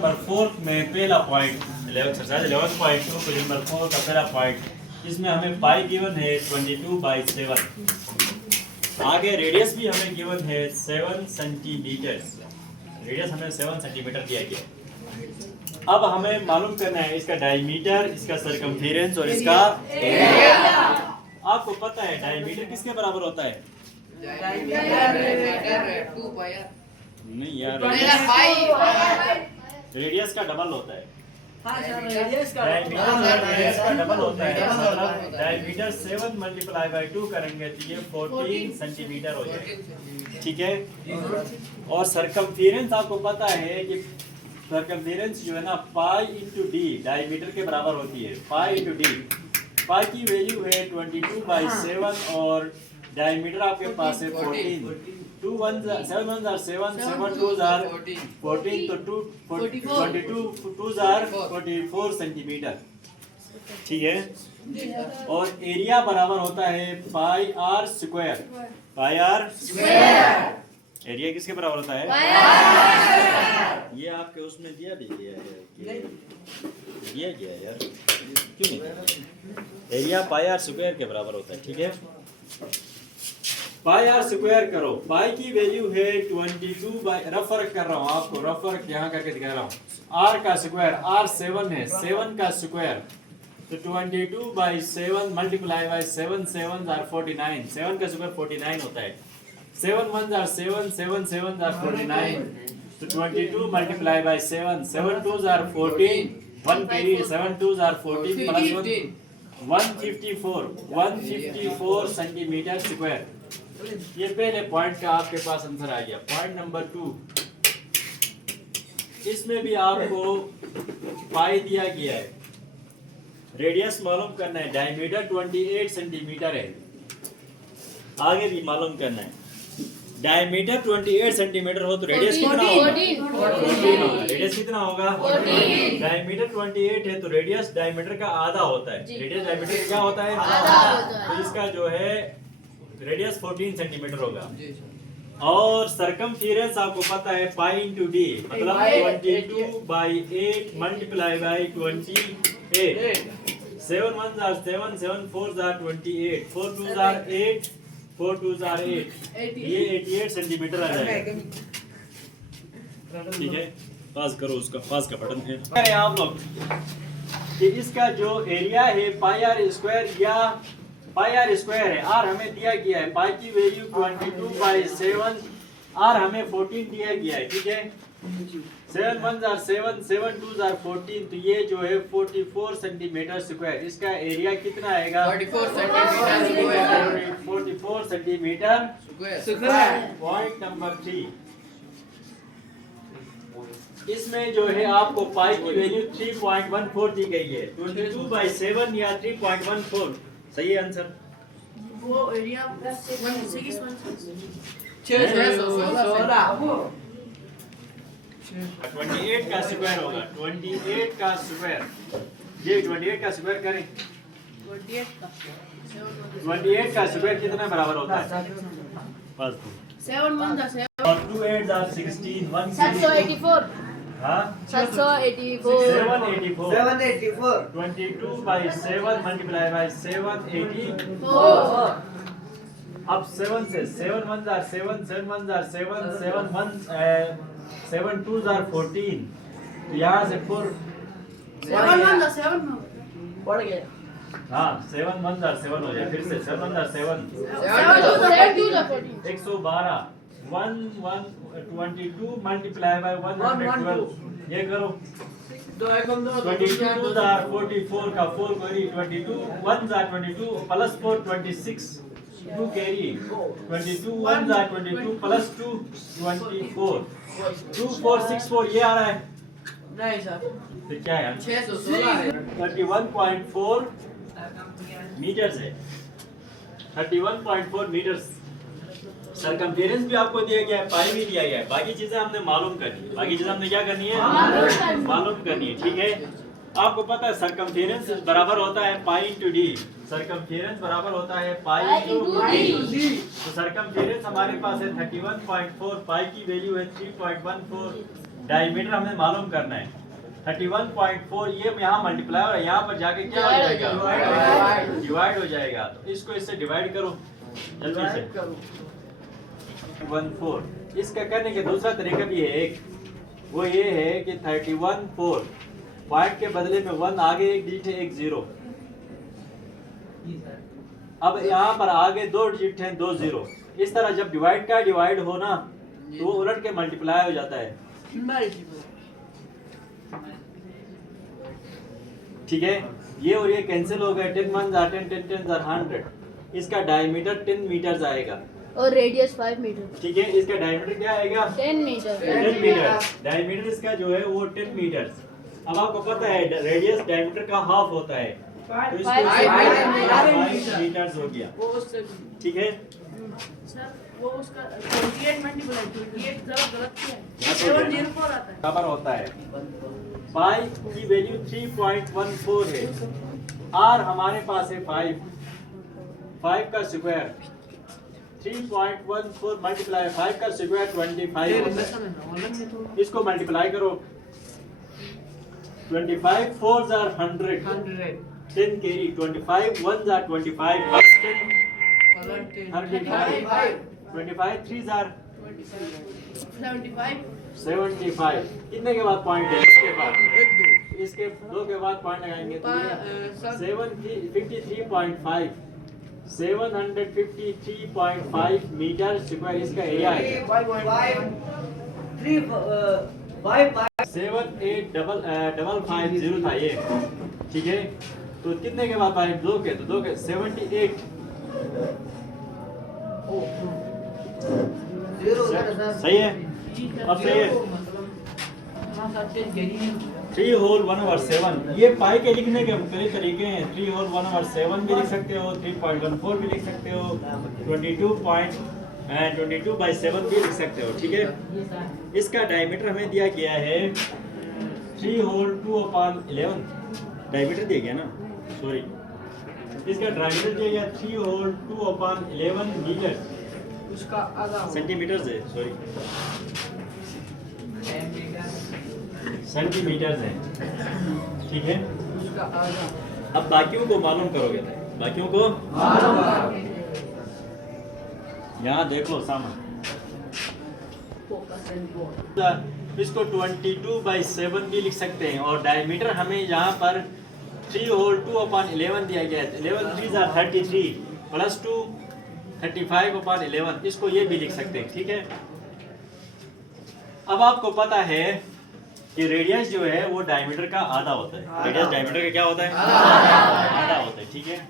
Number 4 में पहला point exercise 11.2 question number 4 का पहला पॉइंट, इसमें हमें पाई गिवन है 22/7। आगे रेडियस भी हमें गिवन है 7 सेंटीमीटर। रेडियस हमें 7 सेंटीमीटर दिया गया है। अब हमें मालूम करना है इसका डायमीटर, इसका सरकमफेरेंस और इसका एरिया। आपको पता है डायमीटर किसके बराबर होता है? नहीं यार, रेडियस का डबल होता है। रेडियस का डबल होता है, मतलब डायमीटर 7 × 2 करेंगे तो ये 14 सेंटीमीटर हो जाएगा, ठीक है। और सरकमफेरेंस आपको पता है कि सरकमफेरेंस जो है ना पाई इंटू डी डायमीटर के बराबर होती है। पाई इंटू डी, पाई की वैल्यू है 22/7 और डायमीटर आपके पास है 14। 2 1 7 1 7 7 2 14, तो 22 2 44 सेंटीमीटर, ठीक है। और एरिया बराबर होता है pi R square. Pi R square area किसके बराबर होता है? ये आपके उसमें दिया भी गया है, दिया गया है यार, क्यों नहीं? एरिया पाई आर स्क्वायर के बराबर होता है, ठीक है। पाई आर स्क्वायर करो, पाई की वैल्यू है 22 रफ वर्क कर रहा हूँ आपको, रफ वर्क यहाँ करके दिखा रहा हूँ। आर का स्क्वायर, आर 7 है, 7 का स्क्वायर तो 22/7 × 7 7 are 49। 7 का स्क्वायर 49 होता है। 7 1 are 7 7 7 are 49, तो 22 × 7 7 2 are 14, 1 carry 7 2 are 14 plus 1 154 centimetre square. ये पहले पॉइंट का आपके पास आंसर आ गया। पॉइंट नंबर 2, इसमें भी आपको पाई दिया गया है, रेडियस मालूम करना है, डायमीटर 28 सेंटीमीटर है। आगे भी मालूम करना है, डायमीटर 28 सेंटीमीटर हो तो रेडियस कितना होगा? 14 होगा। रेडियस कितना होगा? 14। डायमीटर 28 है तो रेडियस डायमीटर का आधा होता है। रेडियस डायमीटर क्या होता है? आधा। तो इसका जो है रेडियस 14 सेंटीमीटर होगा। और सरकमफेरेंस आपको पता है पाई इंटू डी, मतलब 22/8 × 28। 7 1 are 7 7 4 are 28, 4 2 are 8, 4 2 are 8, ये 88 सेंटीमीटर आ जाएगा, ठीक है। पास करो, उसका पास का बटन है। अरे आप लोग कि इसका जो एरिया है पाई आर स्क्वायर या पाई आर स्क्वायर है, आर हमें दिया गया है, पाई की वैल्यू 22/7, आर हमें 14 दिया गया है, ठीक है। 7 1 are 7 7 2 are 14, तो ये जो है 44 सेंटीमीटर स्क्वायर। इसका एरिया कितना आएगा? 44 सेंटीमीटर स्क्वायर। पॉइंट नंबर 3, इसमें जो है आपको पाई की वैल्यू 3.14 दी गई है। 22/7 या 3.14 सही है आंसर। वो एरिया 16 28 का स्क्वायर होगा, 28 का स्क्वायर, ये 28 का स्क्वायर करें, 28 का स्क्वायर कितना बराबर होता है? 7 1 7 और 2 8 are 16, 1 784 हाँ 784 784 22/7 × 784। अब 7 से 7 1 are 7 7 1 are 7 7 1 7 2 are 14, तो यहाँ से 4 7 1 7 बढ़ गया। हाँ 7 1 are 7 हो जाए, फिर से 7 1 are 7 112 22 × 112, ये करो 22 2 are 44 का 4 करी, 22 1 are 22 plus 4 26, 2 carry 22 1 are 22 plus 2 24, 2 4 6 4 ये आ रहा है नहीं सर, फिर क्या है? 616 है। 31.4 मीटर है, 31.4 मीटर। सरकमफेरेंस भी आपको दिया गया है, पाई भी दिया गया है। बाकी चीजें हमने मालूम करनी है, बाकी चीजें हमने क्या करनी है? मालूम करनी है, ठीक है। आपको पता है सरकमफेरेंस बराबर होता है पाई इंटू डी। सरकमफेरेंस बराबर होता है पाई इंटू डी। तो सरकमफेरेंस हमारे पास है 31.4, पाई की वैल्यू है 3.14, डायमीटर हमें मालूम करना है 31.4, ये यहाँ मल्टीप्लाई और यहाँ पर जाके क्या हो जाएगा, डिवाइड हो जाएगा। तो इसको इससे डिवाइड करो जल्दी से, 14। इसका करने का दूसरा तरीका भी है एक, वो ये है कि 31.4 पॉइंट के बदले में 1 आगे एक डिजिट है, एक 0। अब यहाँ पर आगे 2 डिजिट हैं, 2 0। इस तरह जब डिवाइड का डिवाइड हो ना तो वो उलट के मल्टीप्लाई हो जाता है, ठीक है। ये और ये कैंसिल हो गए, 10 1 10 10 10 100। इसका डायमीटर 10 मीटर आएगा और रेडियस 5 मीटर। ठीक है, इसका डायमीटर क्या आएगा, 10 मीटर। 10 मीटर। डायमीटर इसका जो है वो 10 मीटर। अब आपको पता है रेडियस डायमीटर का हाफ होता है, तो इसको 5 मीटर हो गया, ठीक है। सर वो उसका 28 मल्टीप्लाई 28 गलत किया है, 704 आता है। बराबर होता है पाई की वैल्यू 3.14 है, आर हमारे पास है 5 का स्क्वायर 3.14 मल्टीप्लाई 5 का स्क्वायर 25 होता है। इसको मल्टीप्लाई करो, 25 4s are 100, 10 carry, 25 1s are 25, 35, 25 3s are 75। कितने के बाद पॉइंट है, इसके 2 के बाद पॉइंट लगाएंगे तो ये 53.5 753.5 मीटर स्क्वायर इसका एरिया है। 78550 था ये, ठीक है। तो कितने के बाद भाई 2 के, तो 2 के 78 सही है, अब सही है। 3 होल 1/7, ये पाई के लिखने के मुख्तलिफ तरीके हैं। 3 होल 1/7 भी लिख सकते हो, 3.14 भी लिख सकते हो, 22/7 भी लिख सकते हो, ठीक है। इसका डायमीटर हमें दिया गया है 3 होल 2/11, डायमीटर दिया गया ना, सॉरी, इसका डायमीटर दिया गया 3 होल 2/11 मीटर, उसका आधा सेंटीमीटर है, सॉरी सेंटीमीटर है, ठीक है। उसका आधा। अब बाकियों को मालूम करोगे, बाकियों को यहाँ देखो सामने, इसको 22/7 भी लिख सकते हैं। और डायमीटर हमें यहाँ पर 3 होल 2/11 दिया गया है, 11 3s are 33 प्लस 2 35/11, इसको ये भी लिख सकते हैं, ठीक है। अब आपको पता है कि रेडियस जो है वो डायमीटर का आधा होता है, रेडियस डायमीटर का क्या होता है, आधा होता है, ठीक है।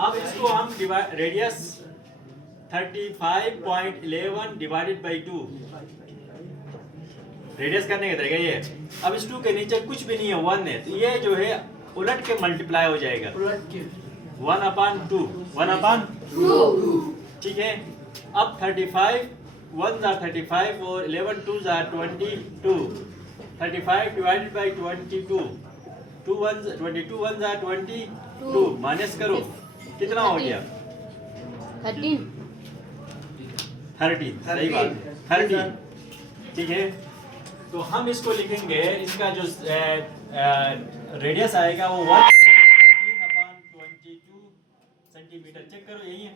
अब इसको हम रेडियस 35.11 डिवाइडेड बाई 2, रेडियस करने का तरीका ये है। अब इस 2 के नीचे कुछ भी नहीं है, 1 है, तो ये जो है उलट के मल्टीप्लाई हो जाएगा 1/2, 1/2, ठीक है। अब 35 1s are 35 और 11 2s are 22, 35 divided by 22, 22 1s are 22, minus करो कितना हो गया, 13, सही बात, 13, ठीक है। तो हम इसको लिखेंगे, इसका जो रेडियस आएगा वो 13/22 सेंटीमीटर, चेक करो यही है,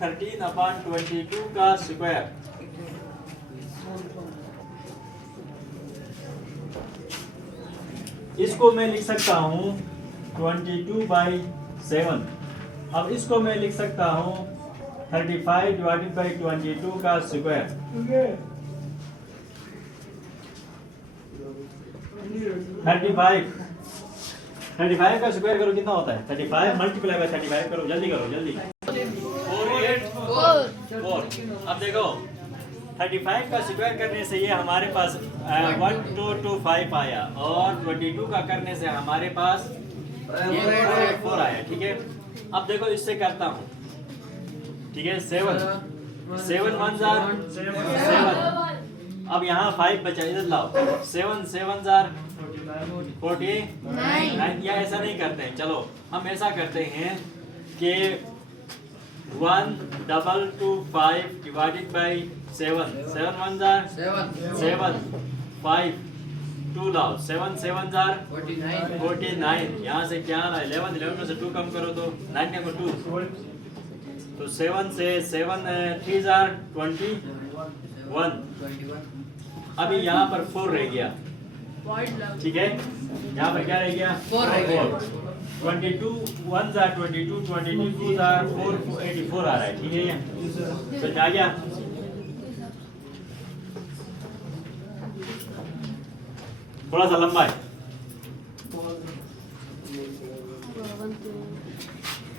13/22 का स्क्वायर, इसको मैं लिख सकता हूँ 22/7। अब इसको मैं लिख सकता हूँ 35 डिवाइडेड बाई 22 का स्क्वायर, 35 का स्क्वायर करो कितना होता है, 35 मल्टीप्लाई बाय 35 करो, जल्दी करो जल्दी, 4। अब देखो 35 का स्क्वायर करने से ये हमारे पास 1225 आया, और 22 का करने से हमारे पास 4 आया, ठीक है। अब देखो इससे करता हूँ, ठीक है, 7 1s are 7, अब यहाँ 5 बचा, इधर लाओ। 7 7 जार 49, या ऐसा नहीं करते हैं, चलो हम ऐसा करते हैं कि 1,225 डिवाइडेड बाई 7, 7 1 जार 7, 5 2 लाओ, 7 7 जार 49, यहाँ से क्या आ रहा है 11, 11 में से 2 कम करो तो 9 का 2, तो 7 से 7 3 जार 21, अभी यहाँ पर 4 रह गया, ठीक है, यहाँ पर क्या रह गया 4 रह गया, 22 1 जार 22, 22 2 जार 4, 84 आ रहा है, ठीक है ये तो आ गया। थोड़ा सा लंबा है,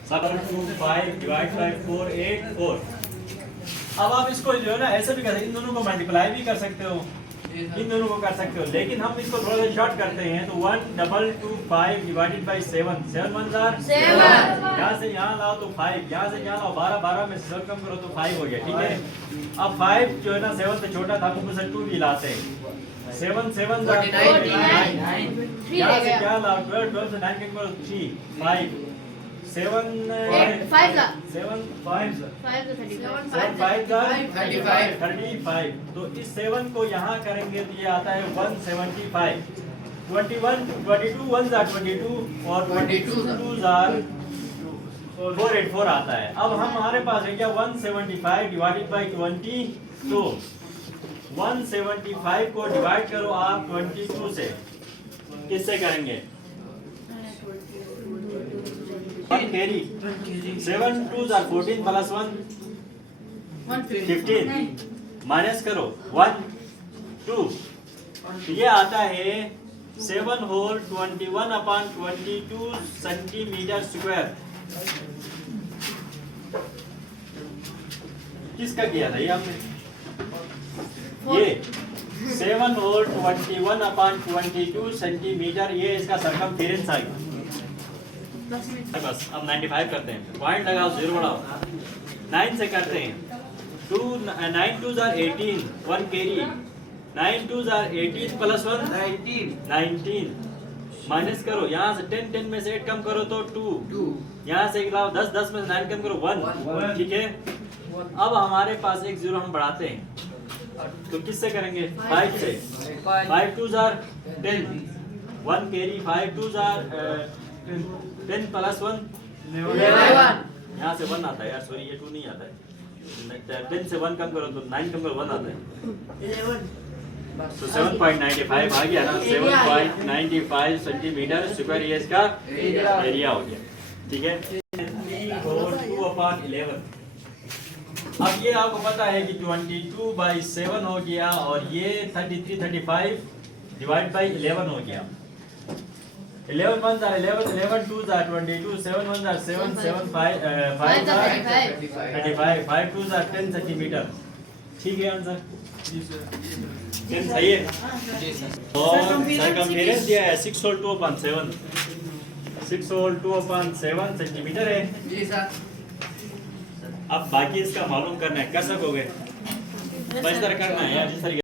सब 5 डिवाइड बाय 4 8 4। अब आप इसको जो है ना ऐसे भी कर सकते, इन दोनों को मल्टीप्लाई भी कर सकते हो, इन दोनों को कर सकते हो, लेकिन हम इसको थोड़ा सा शॉर्ट करते हैं तो 1,225 डिवाइडेड बाय 7, 7 1 जार 7, यहाँ से यहाँ लाओ तो 5, यहाँ से यहाँ लाओ 12, 12 में से 7 कम करो तो 5 हो गया, ठीक है। अब 5 जो है ना 7 से छोटा था, ऊपर से 2 भी लाते हैं, 7 7 जार 49, यहाँ से क्या लाओ 12, 12 से 9 कम करो 3 5 7 5 35, तो इस 7 को यहाँ करेंगे तो ये आता है 175, 21 22 1 जार 22 और 22 2 जार 484 आता है। अब हमारे पास है क्या 175 डिवाइडेड बाई 20, तो 175 को डिवाइड करो आप 22 से, किससे करेंगे 1 कैरी, 7 2 जार 14 प्लस 1 15, माइनस करो 1 2, तो ये आता है 7 होल 21 अपॉन 22 सेंटीमीटर स्क्वायर। किसका किया था ये हमने, ये 7 होल 21 अपॉन 22 सेंटीमीटर, ये इसका सरकमफेरेंस आ गया। बस अब 95 करते हैं, पॉइंट लगाओ 0 बढ़ाओ, 9 से करते हैं, 9 2 jar 18 1 carry, 9 2 jar 18 plus 1 19, minus करो, यहाँ से 10 10 में से 8 कम करो तो 2, यहाँ से लाओ 10 10 में से 9 कम करो 1, ठीक है। अब हमारे पास एक 0 हम बढ़ाते हैं, तो किससे करेंगे 5 से, 5 2 जार 10 1 कैरी, 5 2 जार 10 प्लस 1 11, यहाँ से 1 आता है यार, सॉरी ये 2 नहीं आता है, 10 से 1 कम करो तो 9 कम करो 1 आता है, तो 7.95 आ गया ना, 7.95 सेंटीमीटर स्क्वायर ये इसका एरिया हो गया, ठीक है। 2/11, अब ये आपको पता है कि 22/7 हो गया, और ये 33 35 डिवाइड बाई 11 हो गया, 11 1 jar 11, 11 2 jar 22, 7 1 jar 7, 7 5 jar 35, 5 2 jar 10 centimetre, ठीक है आंसर, 10 सही है। और सरकमफेरेंस दिया है 6 होल 2/7, 6 होल 2/7 सेंटीमीटर है जी सर। अब बाकी इसका मालूम करना है, कर सकोगे, बस इधर करना है यार, जिस तरीके